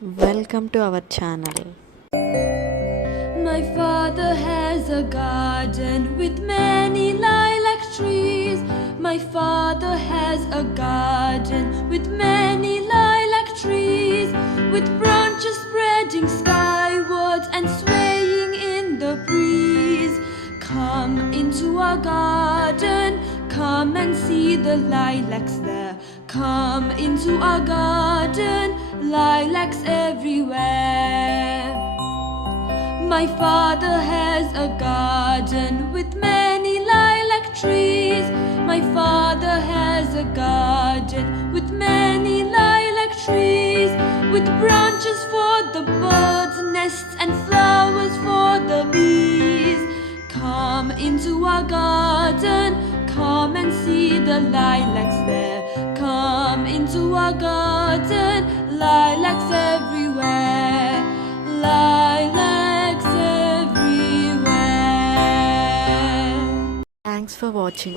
Welcome to our channel. My father has a garden with many lilac trees. My father has a garden with many lilac trees, with branches spreading skywards and swaying in the breeze. Come into our garden, come and see the lilacs there. Come into our garden, lilacs everywhere. My father has a garden with many lilac trees. My father has a garden with many lilac trees, with branches for the birds' nests and flowers for the bees. Come into our garden, come and see the lilacs there. Come into our garden, lilacs everywhere. Lilacs everywhere. Thanks for watching.